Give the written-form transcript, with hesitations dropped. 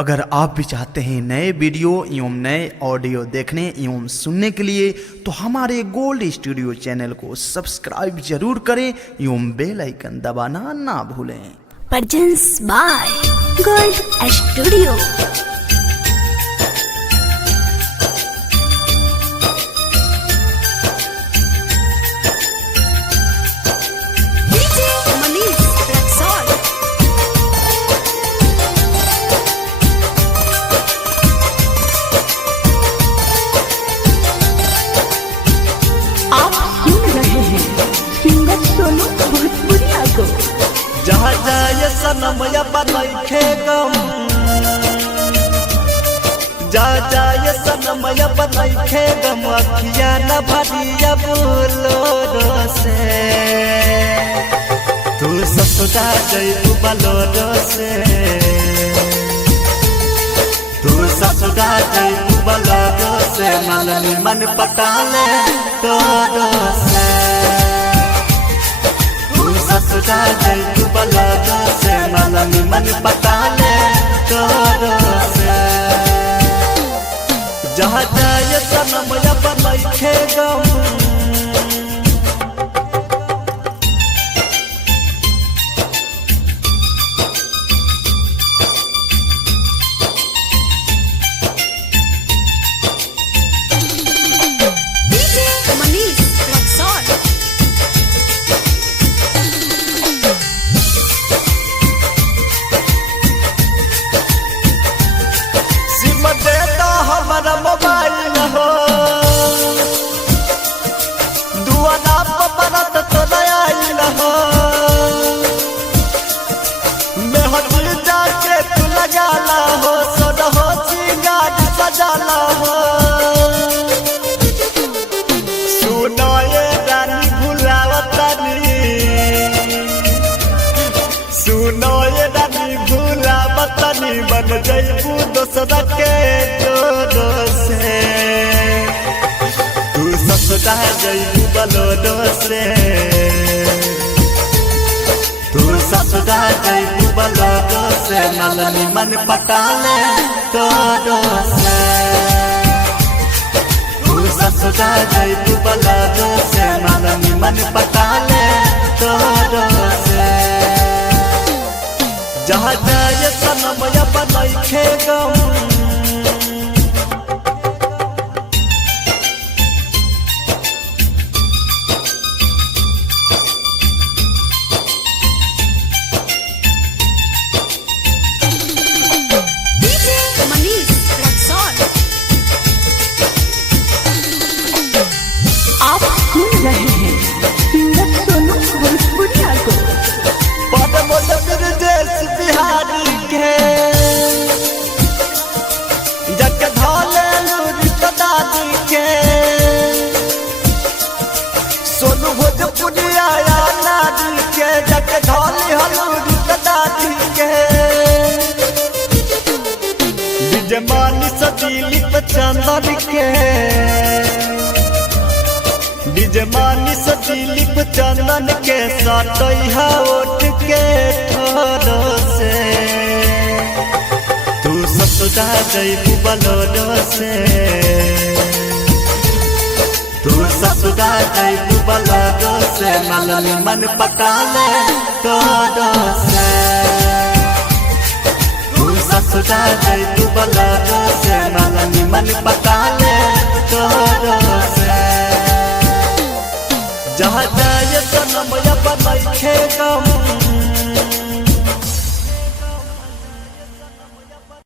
अगर आप भी चाहते हैं नए वीडियो एवं नए ऑडियो देखने एवं सुनने के लिए तो हमारे गोल्ड स्टूडियो चैनल को सब्सक्राइब जरूर करें एवं बेल आइकन दबाना ना भूलें। Presents by Gold Studio. जहाँ जाए सनम या बनैखे गम, जहाँ जाए सनम या बनैखे गम, अखिया न भरिया बोलोरो से तू ससुरा जइबू बलोरो से, तू ससुरा जइबू बलोरो से, मननी मन पटाले तोरो से, ससुरा जइबू बलोरो से, मननी मन पटाले तोरो से। जहाँ जाए सनम या बनैखे गम, हमारा मोबाइल हो दुआना पपरत तो नया हो, मैं हटल जाके तू लगाला हो, सोना हो चिंगार सजाला हो, सुनो ये रानी भुलावतनी, सुनो ये रानी भुलावतनी, बन जइबू दोसरा के डोरो से, तू ससुरा जइबू बलोरो से, तू ससुरा जइबू बलोरो से, मननी मन पटाले तोरो से, तू ससुरा जइबू बलोरो से, मननी मन पटाले तोरो से। जहाँ जाए सनम या बनैखे गम, आप सुन रहे हैं सिंगर सोनू भोजपुरिया को। बिहारी के जग धोले दादी के, सोनू भोजपुरिया नारी के, जग धोले हलूरी दादी के, विजयमानी सदीलिप चंदन के, विजयमानी सदीलिप चंदन के, साटैहा ओट के ठोरो से, तू ससुरा जइबू बलोरो से, तू ससुरा जइबू बलोरो से, मननी मन पटाले तोरो से, तू ससुरा जइबू बलोरो से, मननी मन पटाले तोरो से। जहाँ जाए सनम या बनैखे गम,